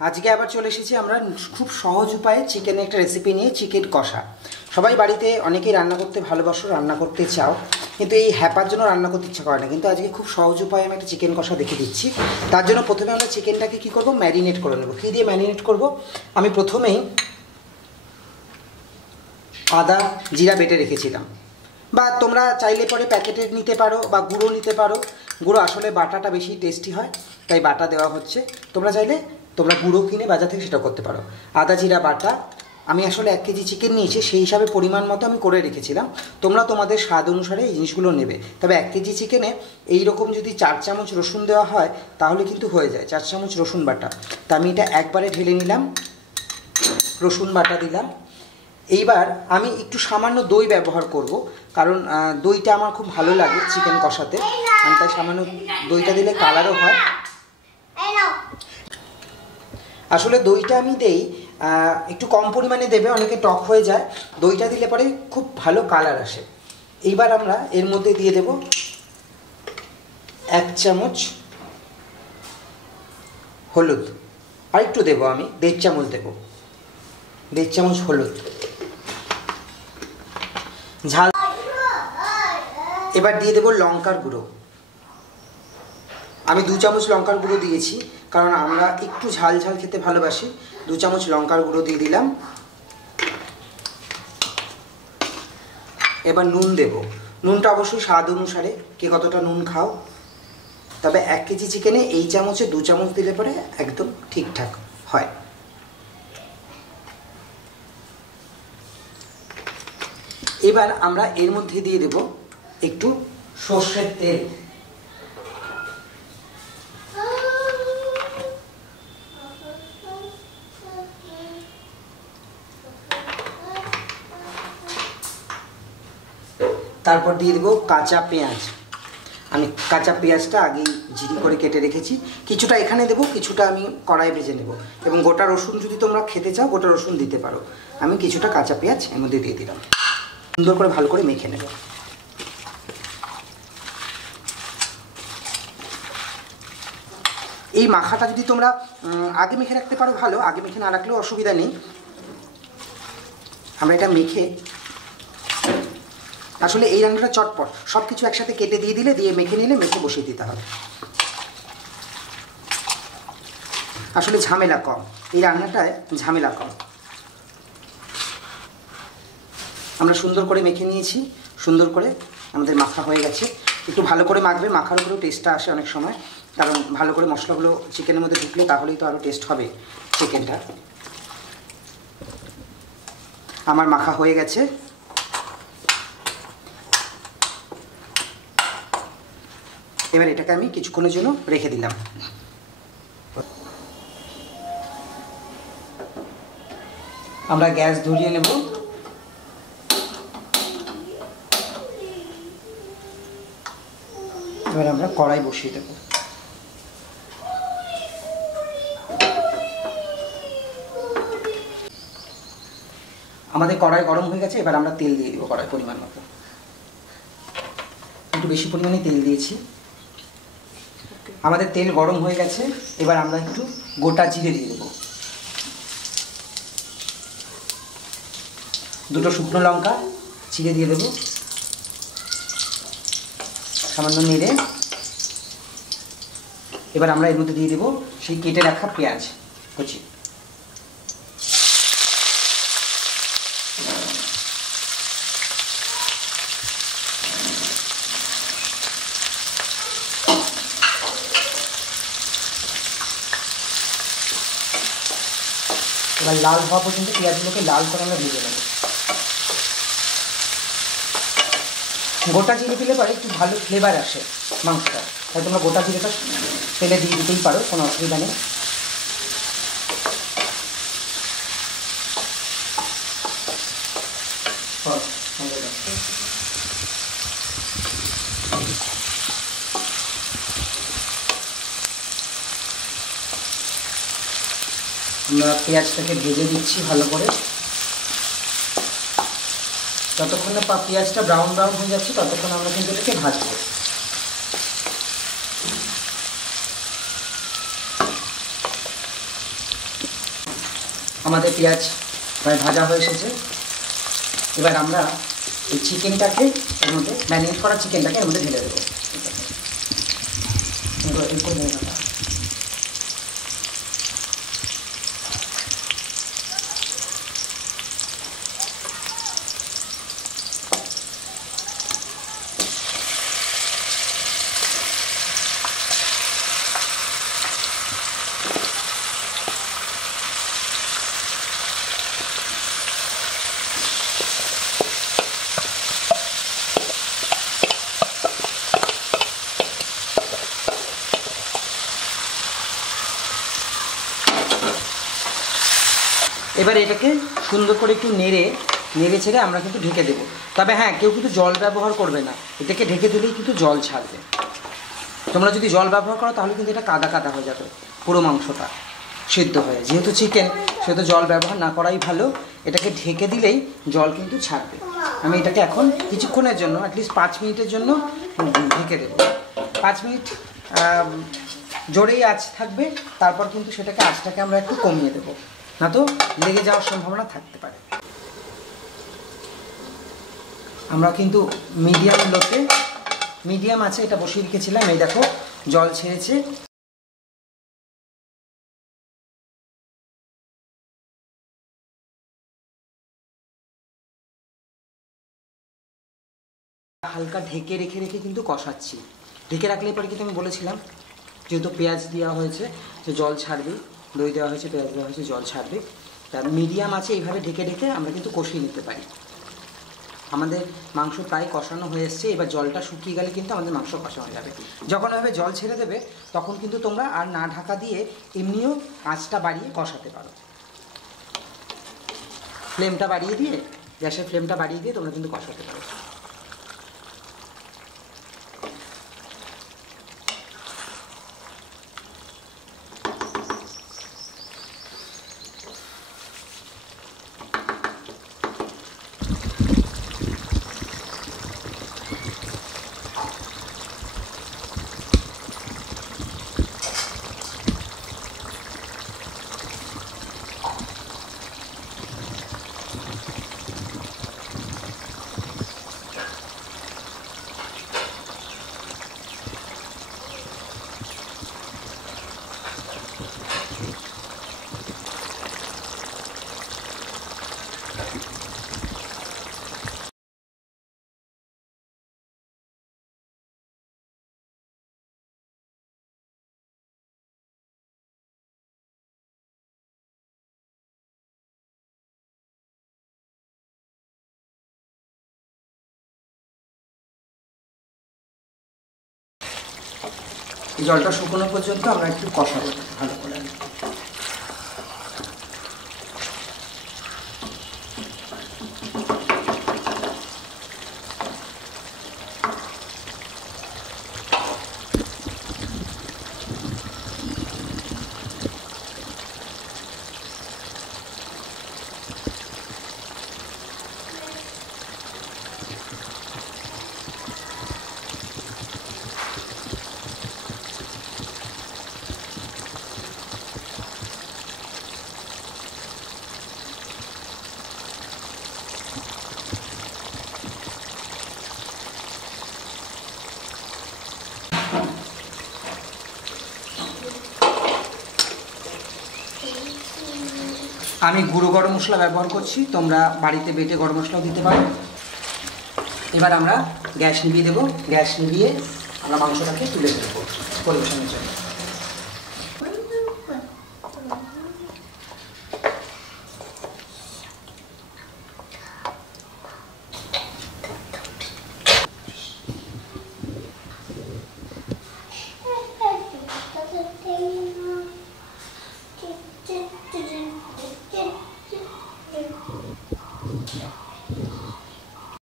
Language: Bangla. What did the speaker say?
আজকে আবার চলে এসেছি আমরা খুব সহজ উপায়ে চিকেনের একটা রেসিপি নিয়ে, চিকেন কষা। সবাই বাড়িতে অনেকেই রান্না করতে ভালোবাসো, রান্না করতে চাও, কিন্তু এই হ্যাপার জন্য রান্না করতে ইচ্ছা করে না। কিন্তু আজকে খুব সহজ উপায়ে আমি একটা চিকেন কষা দেখে দিচ্ছি। তার জন্য প্রথমে আমরা চিকেনটাকে কী করবো, ম্যারিনেট করে নেবো। কী দিয়ে ম্যারিনেট করব? আমি প্রথমেই আদা জিরা বেটে রেখেছিলাম, বা তোমরা চাইলে পরে প্যাকেটের নিতে পারো বা গুঁড়ো নিতে পারো। গুঁড়ো আসলে বাটাটা বেশি টেস্টি হয়, তাই বাটা দেওয়া হচ্ছে। তোমরা চাইলে তোমরা গুঁড়ো কিনে বাজার থেকে সেটা করতে পারো। আদা জিরা বাটা আমি আসলে 1 কেজি চিকেন নিয়েছি, সেই হিসাবে পরিমাণ মতো আমি করে রেখেছিলাম। তোমরা তোমাদের স্বাদ অনুসারে এই জিনিসগুলো নেবে। তবে 1 কেজি চিকেনে এইরকম যদি 4 চামচ রসুন দেওয়া হয় তাহলে কিন্তু হয়ে যায়, 4 চামচ রসুন বাটা। তা আমি এটা একবারে ঢেলে নিলাম, রসুন বাটা দিলাম। এইবার আমি একটু সামান্য দই ব্যবহার করব, কারণ দইটা আমার খুব ভালো লাগে চিকেন কষাতে। আমি তাই সামান্য দইটা দিলে কালারও হয়। আসলে দইটা আমি দেই একটু কম পরিমাণে দেবে, অনেকে টক হয়ে যায়। দইটা দিলে পরে খুব ভালো কালার আসে। এইবার আমরা এর মধ্যে দিয়ে দেব 1 চামচ হলুদ, আর একটু দেবো, আমি 1.5 চামচ দেবো, 1.5 চামচ হলুদ। ঝাল এবার দিয়ে দেবো লঙ্কার গুঁড়ো। আমি 2 চামচ লঙ্কার গুঁড়ো দিয়েছি, কারণ আমরা একটু ঝাল ঝাল খেতে ভালোবাসি। 2 চামচ লঙ্কার গুঁড়ো দিয়ে দিলাম। এবার নুন দেব। নুনটা অবশ্যই স্বাদ অনুসারে, কে কতটা নুন খাও। তবে 1 কেজি চিকেনে এই চামচে 2 চামচ দিলে পরে একদম ঠিকঠাক হয়। এবার আমরা এর মধ্যে দিয়ে দেব একটু সর্ষের তেল। তারপর দিয়ে দেবো কাঁচা পেঁয়াজ। আমি কাঁচা পেঁয়াজটা আগেই জিরি করে কেটে রেখেছি, কিছুটা এখানে দেবো, কিছুটা আমি কড়াই ভেজে নেব। এবং গোটা রসুন যদি তোমরা খেতে চাও গোটা রসুন দিতে পারো। আমি কিছুটা কাঁচা পেঁয়াজ এর মধ্যে দিয়ে দিলাম। সুন্দর করে ভালো করে মেখে নেব। এই মাখাটা যদি তোমরা আগে মেখে রাখতে পারো ভালো, আগে মেখে না রাখলেও অসুবিধা নেই। আমরা এটা মেখে, আসলে এই রান্নাটা চটপট, সব কিছু একসাথে কেটে দিয়ে দিলে, দিয়ে মেখে নিলে, মেখে বসিয়ে দিতে হবে। আসলে ঝামেলা কম, এই রান্নাটায় ঝামেলা কম। আমরা সুন্দর করে মেখে নিয়েছি, সুন্দর করে আমাদের মাখা হয়ে গেছে। একটু ভালো করে মাখবে, মাখার উপরেও টেস্টটা আসে অনেক সময়, কারণ ভালো করে মশলাগুলো চিকেনের মধ্যে ঢুকলে তাহলেই তো আরও টেস্ট হবে চিকেনটা। আমার মাখা হয়ে গেছে। এবার এটাকে আমি কিছুক্ষণের জন্য রেখে দিলাম। আমরা গ্যাস ধরিয়ে নেব। এবার আমরা কড়াই বসিয়ে দেব। আমাদের কড়াই গরম হয়ে গেছে, এবার আমরা তেল দিয়ে দেবো কড়াই পরিমাণ মতো। একটু বেশি পরিমাণে তেল দিয়েছি। আমাদের তেল গরম হয়ে গেছে, এবার আমরা একটু গোটা জিরে দিয়ে দেবো, 2টো শুকনো লঙ্কা চিড়ে দিয়ে দেবো, সামান্য নেড়ে। এবার আমরা এর মধ্যে দিয়ে দেবো সেই কেটে রাখা পেঁয়াজ কুচি। এবার লাল হওয়া পর্যন্ত পেঁয়াজগুলোকে লাল করে আমরা ভেজে নেব। গোটা জিরে দিলে পরে একটু ভালো ফ্লেভার আসে মাংসটা, তাই তোমরা গোটা জিরেটা তেলে দিয়ে দিতেই পারো, কোনো অসুবিধা নেই। আমরা পেঁয়াজটাকে ভেজে দিচ্ছি ভালো করে। যতক্ষণ না পেঁয়াজটা ব্রাউন ব্রাউন হয়ে যাচ্ছে ততক্ষণ আমরা কিন্তু এটাকে ভাজবো। আমাদের পেঁয়াজ প্রায় ভাজা হয়ে এসেছে। এবার আমরা এই চিকেনটাকে এর মধ্যে, ম্যারিনেট করা চিকেনটাকে এর মধ্যে ঢেলে দেবো। এবার এটাকে সুন্দর করে একটু নেড়ে ছেড়ে আমরা কিন্তু ঢেকে দেবো। তবে হ্যাঁ, কেউ কিন্তু জল ব্যবহার করবে না, এটাকে ঢেকে দিলেই কিন্তু জল ছাড়বে। তোমরা যদি জল ব্যবহার করো তাহলে কিন্তু এটা কাদা কাদা হয়ে যাবে, পুরো মাংসটা সিদ্ধ হয়ে। যেহেতু চিকেন, সেহেতু জল ব্যবহার না করাই ভালো। এটাকে ঢেকে দিলেই জল কিন্তু ছাড়বে। আমি এটাকে এখন কিছুক্ষণের জন্য, অ্যাটলিস্ট 5 মিনিটের জন্য ঢেকে দেবো। 5 মিনিট জোরেই আঁচ থাকবে, তারপর কিন্তু সেটাকে আঁচটাকে আমরা একটু কমিয়ে দেবো, না তো লেগে যাওয়ার সম্ভাবনা থাকতে পারে। আমরা কিন্তু মিডিয়াম আছে এটা বসিয়ে রেখেছিলাম। এই দেখো জল ছেড়েছে। হালকা ঢেকে রেখে কিন্তু কষাচ্ছি। ঢেকে রাখলে পরে কিন্তু আমি বলেছিলাম, যেহেতু পেঁয়াজ দেওয়া হয়েছে যে জল ছাড়বে, দই দেওয়া হয়েছে, পেঁয়াজ দেওয়া হয়েছে, জল ছাড়বে। তার মিডিয়াম আছে, এইভাবে ঢেকে আমরা কিন্তু কষিয়ে নিতে পারি। আমাদের মাংস প্রায় কষানো হয়ে এসছে। এবার জলটা শুকিয়ে গেলে কিন্তু আমাদের মাংস কষা হয়ে যাবে। যখন এভাবে জল ছেড়ে দেবে তখন কিন্তু তোমরা আর না ঢাকা দিয়ে এমনিও আঁচটা বাড়িয়ে কষাতে পারো। ফ্লেমটা বাড়িয়ে দিয়ে, গ্যাসের ফ্লেমটা বাড়িয়ে দিয়ে তোমরা কিন্তু কষাতে পারো। জলটা শুকনো পর্যন্ত আমরা একটু কষাবো ভালো করে। আমি গুঁড়ো গরম মশলা ব্যবহার করছি, তোমরা বাড়িতে বেটে গরম মশলাও দিতে পারো। এবার আমরা গ্যাস নিভিয়ে দেবো। গ্যাস নিভিয়ে আমরা মাংসটাকে তুলে দেবো পরিবেশনের জন্য।